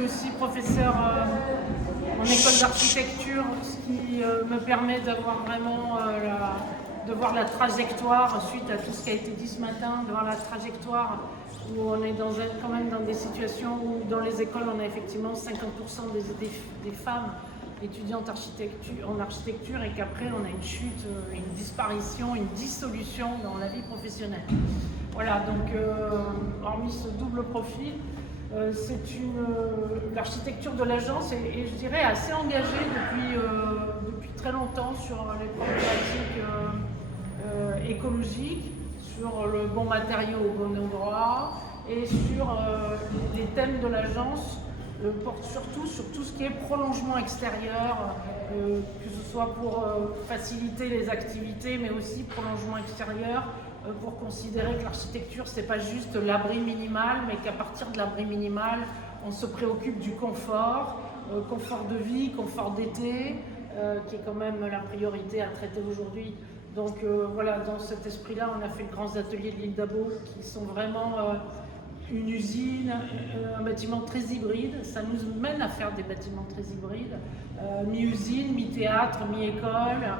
suis aussi professeure en école d'architecture, ce qui me permet d'avoir vraiment de voir la trajectoire, suite à tout ce qui a été dit ce matin, de voir la trajectoire où on est quand même dans des situations où dans les écoles on a effectivement 50% des femmes étudiantes en architecture et qu'après on a une chute, une disparition, une dissolution dans la vie professionnelle. Voilà, donc hormis ce double profil, l'architecture de l'agence est, je dirais, assez engagée depuis très longtemps sur les problématiques écologiques, sur le bon matériau au bon endroit et sur les thèmes de l'agence portent surtout sur tout ce qui est prolongement extérieur, que ce soit pour faciliter les activités mais aussi prolongement extérieur pour considérer que l'architecture c'est pas juste l'abri minimal mais qu'à partir de l'abri minimal on se préoccupe du confort, confort de vie, confort d'été, qui est quand même la priorité à traiter aujourd'hui. Donc voilà, dans cet esprit-là, on a fait les grands ateliers de l'île d'Abo qui sont vraiment une usine, un bâtiment très hybride. Ça nous mène à faire des bâtiments très hybrides, mi-usine, mi-théâtre, mi-école.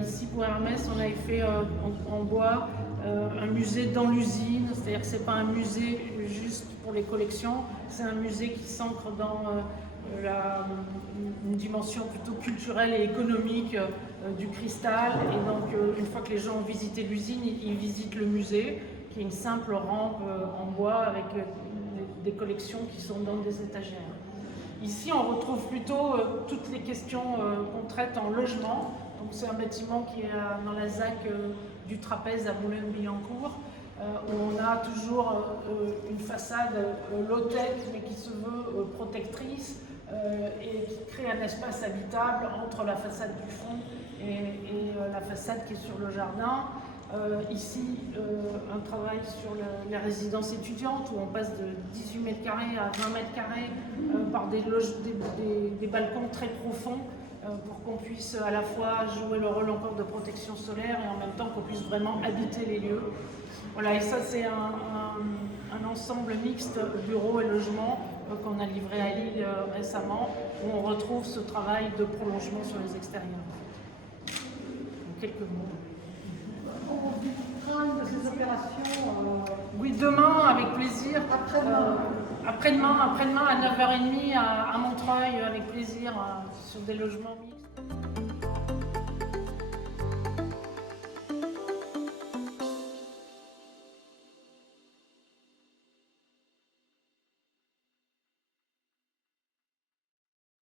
Ici pour Hermès, on avait fait en bois un musée dans l'usine, c'est-à-dire que ce n'est pas un musée juste pour les collections, c'est un musée qui s'ancre dans une dimension plutôt culturelle et économique du cristal. Et donc une fois que les gens ont visité l'usine, ils visitent le musée, qui est une simple rampe en bois avec des collections qui sont dans des étagères. Ici, on retrouve plutôt toutes les questions qu'on traite en logement. Donc c'est un bâtiment qui est dans la ZAC du Trapèze à Boulogne-Billancourt, où on a toujours une façade low-tech mais qui se veut protectrice et qui crée un espace habitable entre la façade du fond et la façade qui est sur le jardin. Ici, un travail sur les résidences étudiantes où on passe de 18 mètres carrés à 20 mètres carrés par des balcons très profonds pour qu'on puisse à la fois jouer le rôle encore de protection solaire et en même temps qu'on puisse vraiment habiter les lieux. Voilà, et ça c'est un ensemble mixte bureau et logement qu'on a livré à Lille récemment, où on retrouve ce travail de prolongement sur les extérieurs. En quelques mots. De ces opérations Oui, demain, avec plaisir. Après-demain Après-demain à 9h30 à Montreuil, avec plaisir, sur des logements mixtes.